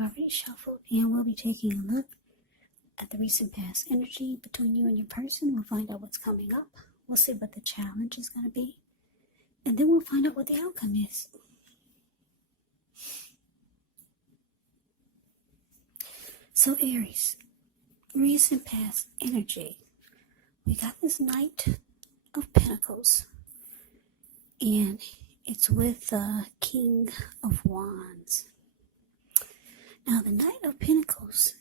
already shuffled, and we'll be taking a look at the recent past energy between you and your person. We'll find out what's coming up. We'll see what the challenge is going to be. And then we'll find out what the outcome is. So Aries, recent past energy. We got this Knight of Pentacles. And it's with the King of Wands. Now the Knight of Pentacles,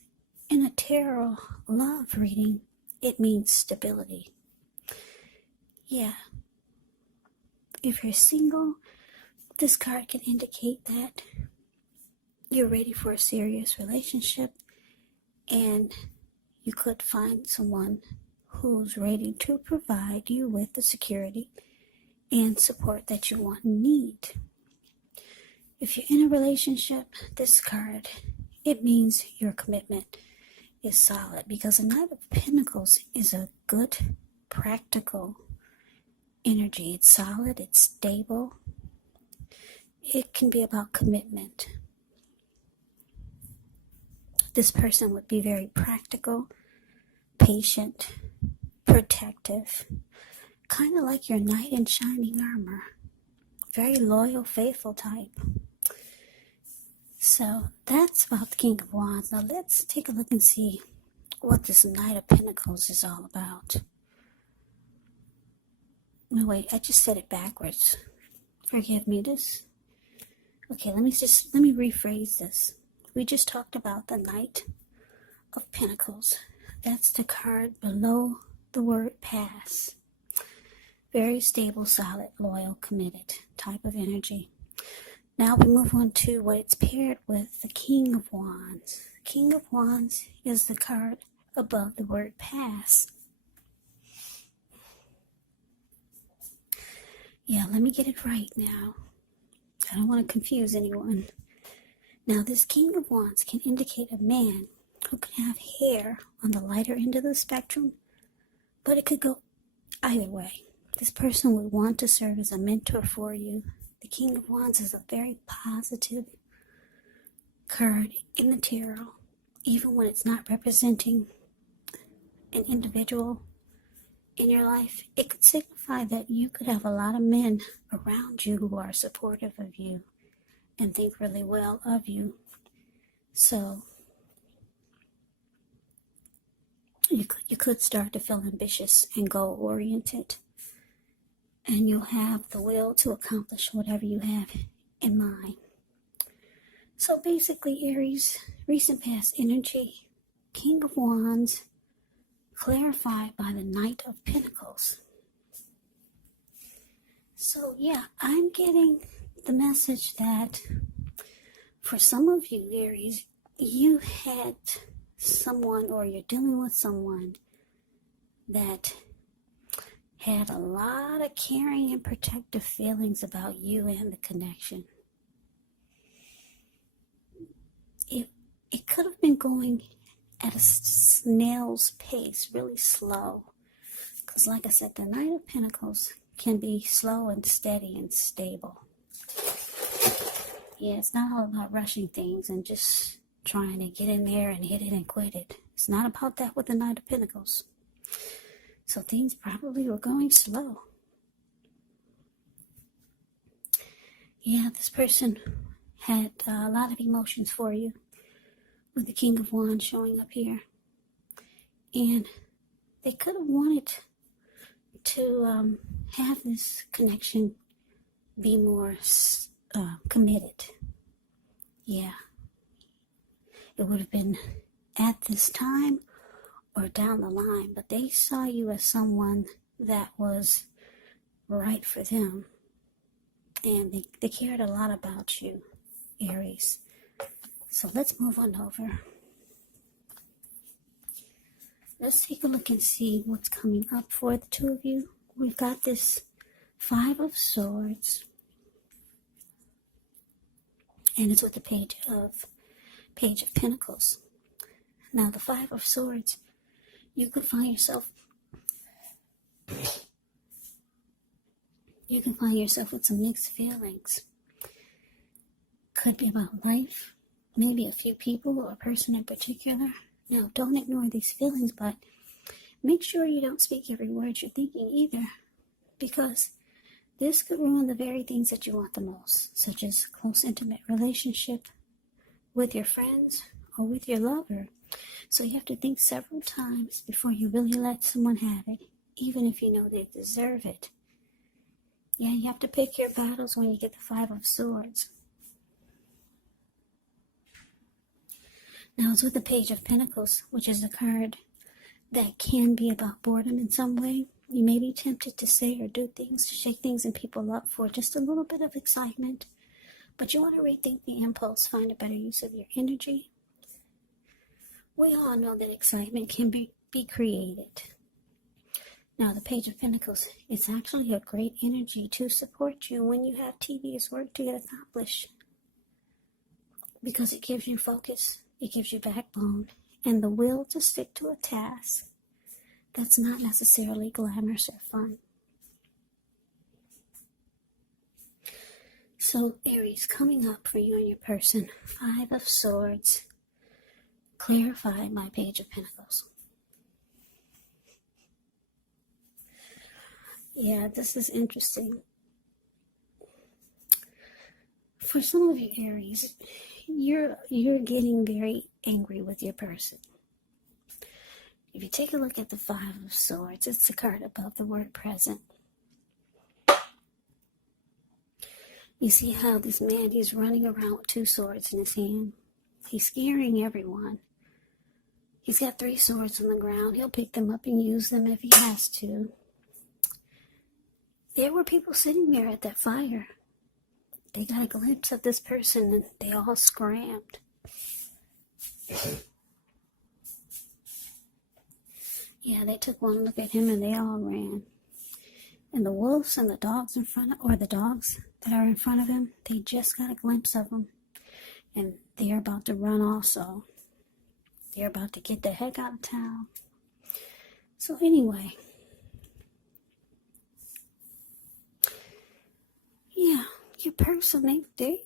in a tarot love reading, it means stability. Yeah. If you're single, this card can indicate that you're ready for a serious relationship, and you could find someone who's ready to provide you with the security and support that you want and need. If you're in a relationship, this card, it means your commitment is solid, because the Knight of Pentacles is a good, practical energy. It's solid, it's stable. It can be about commitment. This person would be very practical, patient, protective, kind of like your knight in shining armor. Very loyal, faithful type. So that's about the King of Wands. Now let's take a look and see what this Knight of Pentacles is all about. No, wait, I just said it backwards. Forgive me. Okay, let me rephrase this. We just talked about the Knight of Pentacles. That's the card below the word pass. Very stable, solid, loyal, committed type of energy. Now we move on to what it's paired with, the King of Wands. King of Wands is the card above the word pass. Yeah, let me get it right now. I don't want to confuse anyone. Now, this King of Wands can indicate a man who can have hair on the lighter end of the spectrum, but it could go either way. This person would want to serve as a mentor for you. The King of Wands is a very positive card in the tarot, even when it's not representing an individual in your life. It could signify that you could have a lot of men around you who are supportive of you and think really well of you. So you could start to feel ambitious and goal-oriented, and you'll have the will to accomplish whatever you have in mind. So basically, Aries, recent past energy, King of Wands, clarified by the Knight of Pentacles. So yeah, I'm getting the message that for some of you, Aries, you had someone, or you're dealing with someone that had a lot of caring and protective feelings about you and the connection. It could have been going at a snail's pace, really slow. Because like I said, the Knight of Pentacles can be slow and steady and stable. Yeah, it's not all about rushing things and just trying to get in there and hit it and quit it. It's not about that with the Knight of Pentacles. So things probably were going slow. Yeah, this person had a lot of emotions for you, with the King of Wands showing up here. And they could have wanted to have this connection be more committed. Yeah. It would have been at this time or down the line, but they saw you as someone that was right for them. And they cared a lot about you, Aries. So let's move on over. Let's take a look and see what's coming up for the two of you. We've got this Five of Swords, and it's with the Page of Pentacles. Now, the Five of Swords, you could find yourself with some mixed feelings. Could be about life, maybe a few people or a person in particular. Now, don't ignore these feelings, but make sure you don't speak every word you're thinking either, because this could ruin the very things that you want the most, such as close, intimate relationship with your friends or with your lover. So you have to think several times before you really let someone have it, even if you know they deserve it. Yeah, you have to pick your battles when you get the Five of Swords. Now it's with the Page of Pentacles, which is a card that can be about boredom in some way. You may be tempted to say or do things to shake things and people up for just a little bit of excitement, but you want to rethink the impulse, find a better use of your energy. We all know that excitement can be created. Now, the Page of Pentacles, it's actually a great energy to support you when you have tedious work to get accomplished, because it gives you focus, it gives you backbone, and the will to stick to a task that's not necessarily glamorous or fun. So, Aries, coming up for you and your person, Five of Swords. Clarify my Page of Pentacles. Yeah, this is interesting. For some of you Aries, you're getting very angry with your person. If you take a look at the Five of Swords, it's the card above the word present. You see how this man, he's running around with two swords in his hand. He's scaring everyone. He's got three swords on the ground. He'll pick them up and use them if he has to. There were people sitting there at that fire. They got a glimpse of this person and they all scrammed. Yeah, they took one look at him and they all ran. And the wolves and the dogs the dogs that are in front of him, they just got a glimpse of him. And they're about to run also. They're about to get the heck out of town. So anyway, yeah, your person, they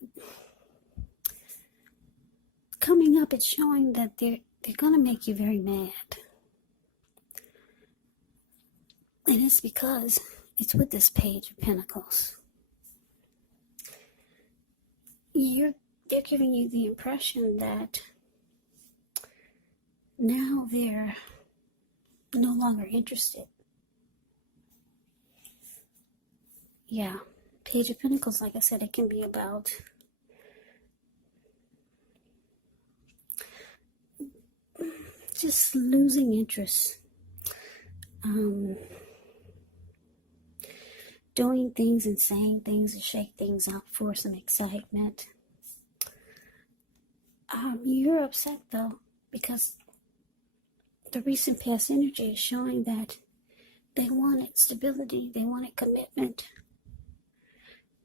coming up, it's showing that they're going to make you very mad. And it's because it's with this Page of Pentacles. They're giving you the impression that now they're no longer interested. Yeah, Page of Pentacles, like I said, it can be about just losing interest. Doing things and saying things to shake things up for some excitement. You're upset though, because the recent past energy is showing that they wanted stability, they wanted commitment.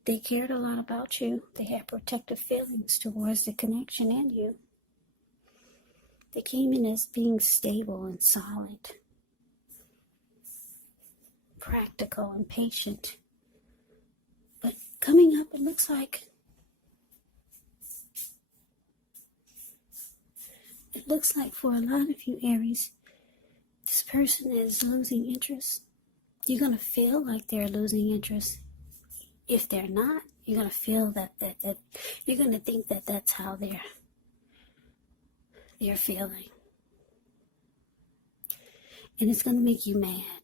They cared a lot about you. They had protective feelings towards the connection and you. They came in as being stable and solid, practical and patient. But coming up, it looks like for a lot of you Aries, this person is losing interest. You're going to feel like they're losing interest. If they're not, you're going to feel that you're going to think that that's how they're feeling. And it's going to make you mad,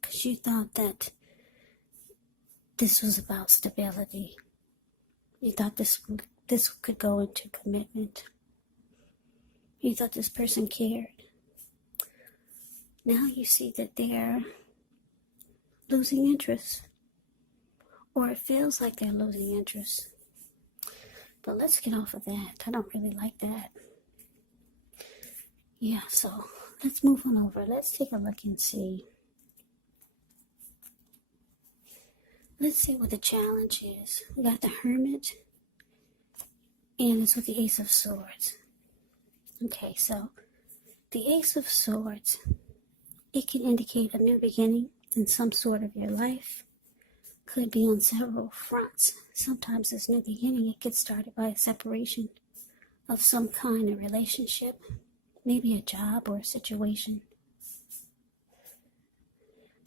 because you thought that this was about stability. You thought this could go into commitment. You thought this person cared. Now you see that they're losing interest. Or it feels like they're losing interest. But let's get off of that. I don't really like that. Yeah, so let's move on over. Let's take a look and see. Let's see what the challenge is. We got the Hermit. And it's with the Ace of Swords. Okay, so the Ace of Swords, it can indicate a new beginning in some sort of your life. Could be on several fronts. Sometimes this new beginning, it gets started by a separation. of some kind, a relationship, maybe a job or a situation.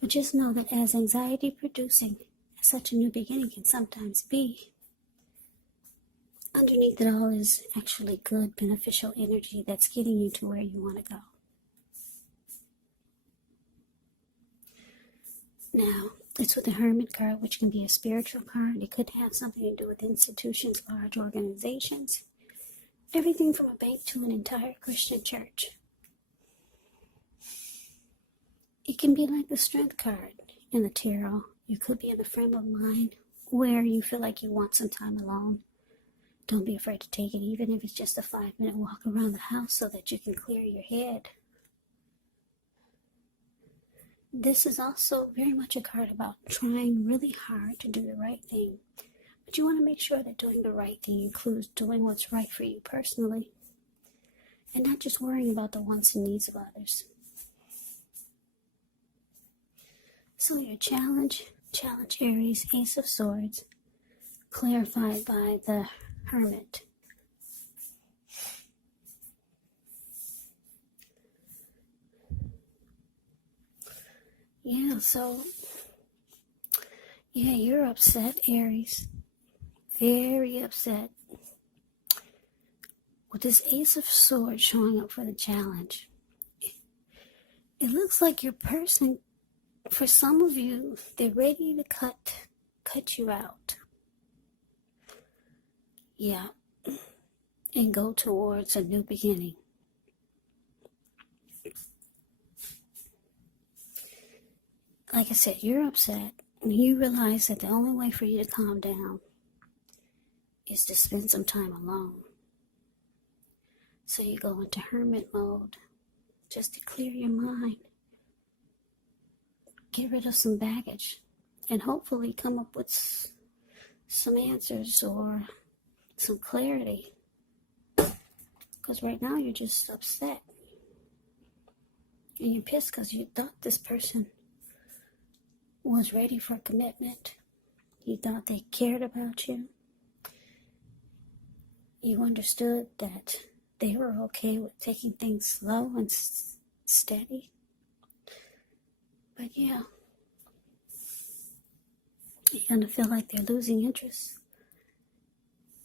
But just know that as anxiety producing as such a new beginning can sometimes be, underneath it all is actually good, beneficial energy that's getting you to where you want to go. Now, it's with the Hermit card, which can be a spiritual card. It could have something to do with institutions, large organizations, everything from a bank to an entire Christian church. It can be like the Strength card in the tarot. You could be in a frame of mind where you feel like you want some time alone. Don't be afraid to take it, even if it's just a 5-minute walk around the house so that you can clear your head. This is also very much a card about trying really hard to do the right thing. But you want to make sure that doing the right thing includes doing what's right for you personally, and not just worrying about the wants and needs of others. So your challenge Aries, Ace of Swords, clarified by the Hermit. You're upset, Aries. Very upset. With this Ace of Swords showing up for the challenge. It looks like your person, for some of you, they're ready to cut you out. Yeah. And go towards a new beginning. Like I said, you're upset, and you realize that the only way for you to calm down is to spend some time alone. So you go into hermit mode just to clear your mind. Get rid of some baggage and hopefully come up with some answers or some clarity. Because right now you're just upset. And you're pissed because you thought this person was ready for commitment. You thought they cared about you. You understood that they were okay with taking things slow and steady. But yeah, you're going to feel like they're losing interest.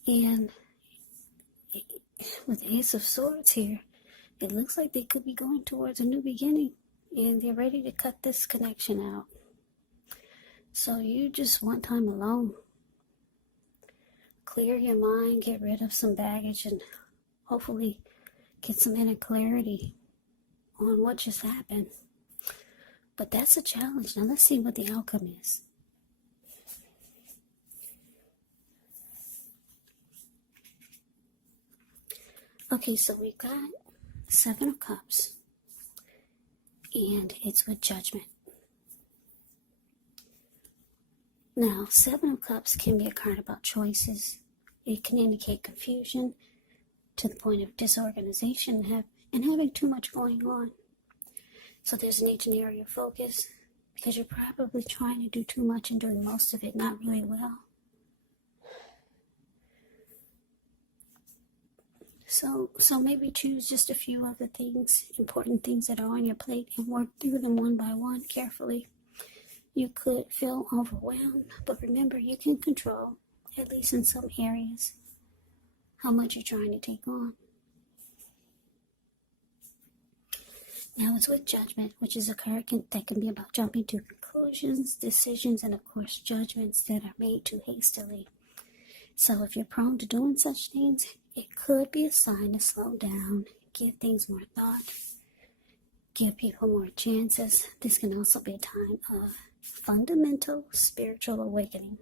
And with Ace of Swords here, it looks like they could be going towards a new beginning. And they're ready to cut this connection out. So you just want time alone. Clear your mind, get rid of some baggage, and hopefully get some inner clarity on what just happened. But that's a challenge. Now let's see what the outcome is. Okay, so we've got 7 of Cups, and it's with Judgment. Now, 7 of Cups can be a card about choices. It can indicate confusion to the point of disorganization and having too much going on. So there's a need to narrow your focus because you're probably trying to do too much and doing most of it not really well. So maybe choose just a few of the important things that are on your plate, and work through them one by one carefully. You could feel overwhelmed, but remember, you can control, at least in some areas, how much you're trying to take on. Now it's with Judgment, which is a card that can be about jumping to conclusions, decisions, and of course judgments that are made too hastily. So if you're prone to doing such things, it could be a sign to slow down, give things more thought, give people more chances. This can also be a time of fundamental spiritual awakening.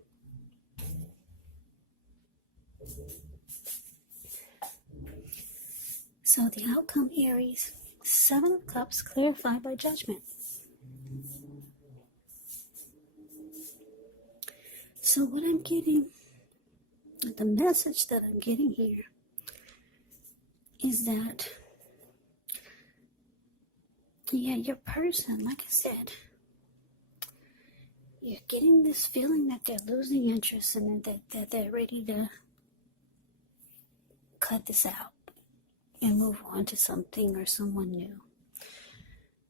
So the outcome, Aries, 7 of Cups clarified by Judgment. So what I'm getting, the message that I'm getting here is that, your person, like I said, you're getting this feeling that they're losing interest and that they're ready to cut this out. and move on to something or someone new.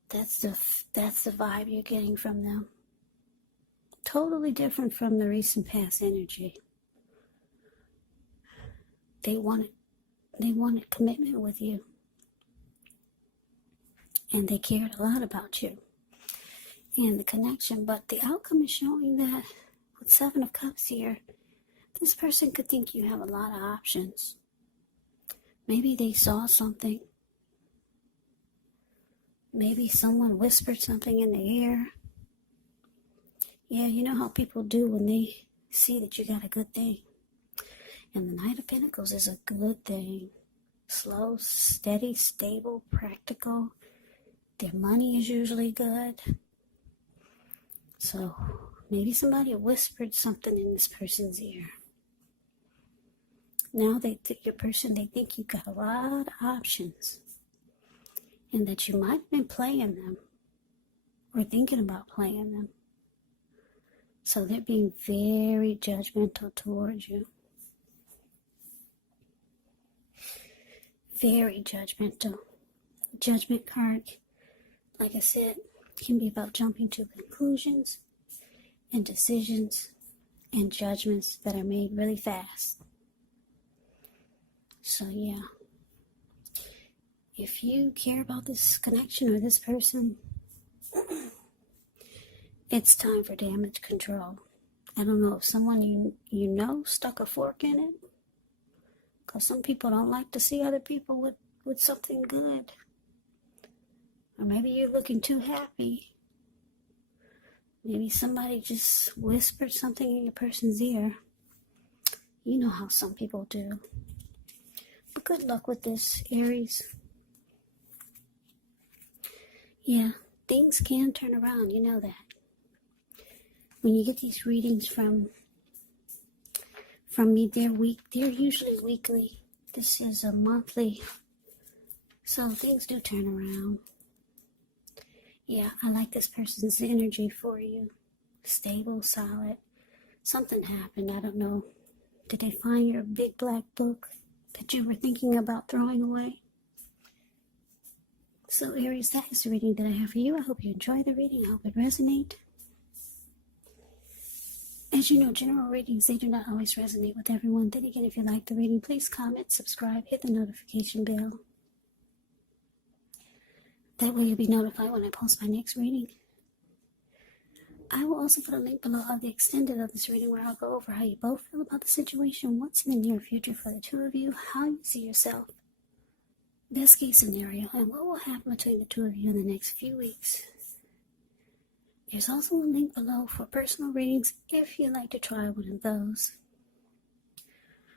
That's the vibe you're getting from them. Totally different from the recent past energy. They wanted commitment with you. And they cared a lot about you and the connection. But the outcome is showing that with 7 of Cups here, this person could think you have a lot of options. Maybe they saw something. Maybe someone whispered something in their ear. Yeah, you know how people do when they see that you got a good thing. And the Knight of Pentacles is a good thing. Slow, steady, stable, practical. Their money is usually good. So maybe somebody whispered something in this person's ear. Now they think you got a lot of options. And that you might have been playing them or thinking about playing them. So they're being very judgmental towards you. Very judgmental. Judgment card, like I said, can be about jumping to conclusions and decisions and judgments that are made really fast. So yeah. If you care about this connection or this person, it's time for damage control. I don't know if someone you know stuck a fork in it. Because some people don't like to see other people with something good. Or maybe you're looking too happy. Maybe somebody just whispered something in your person's ear. You know how some people do. But good luck with this, Aries. Yeah, things can turn around, you know that. When you get these readings from me, they're usually weekly. This is a monthly. So things do turn around. Yeah, I like this person's energy for you. Stable, solid. Something happened, I don't know. Did they find your big black book that you were thinking about throwing away? So Aries, that is the reading that I have for you. I hope you enjoy the reading. I hope it resonates. As you know, general readings, they do not always resonate with everyone. Then again, if you like the reading, please comment, subscribe, hit the notification bell. That way you'll be notified when I post my next reading. I will also put a link below of the extended of this reading where I'll go over how you both feel about the situation, what's in the near future for the two of you, how you see yourself, best case scenario, and what will happen between the two of you in the next few weeks. There's also a link below for personal readings if you'd like to try one of those.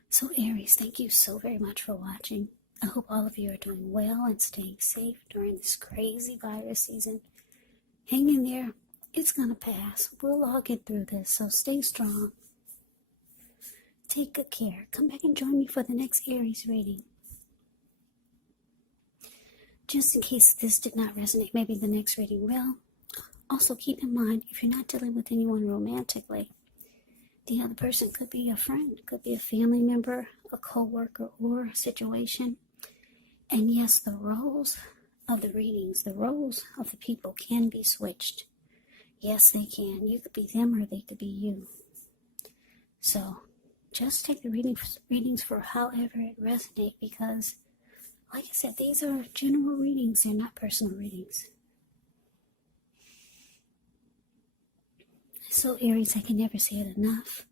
So Aries, thank you so very much for watching. I hope all of you are doing well and staying safe during this crazy virus season. Hang in there. It's gonna pass. We'll all get through this, so stay strong. Take good care. Come back and join me for the next Aries reading. Just in case this did not resonate, maybe the next reading will. Also keep in mind, if you're not dealing with anyone romantically, the other person could be a friend, could be a family member, a co-worker, or a situation. And yes, the roles of the readings, the roles of the people can be switched. Yes, they can. You could be them or they could be you. So just take the readings for however it resonates, because like I said, these are general readings. They're not personal readings. So Aries, I can never say it enough.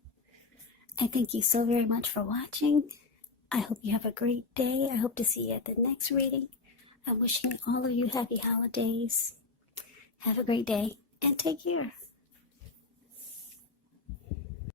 I thank you so very much for watching. I hope you have a great day. I hope to see you at the next reading. I'm wishing all of you happy holidays. Have a great day and take care.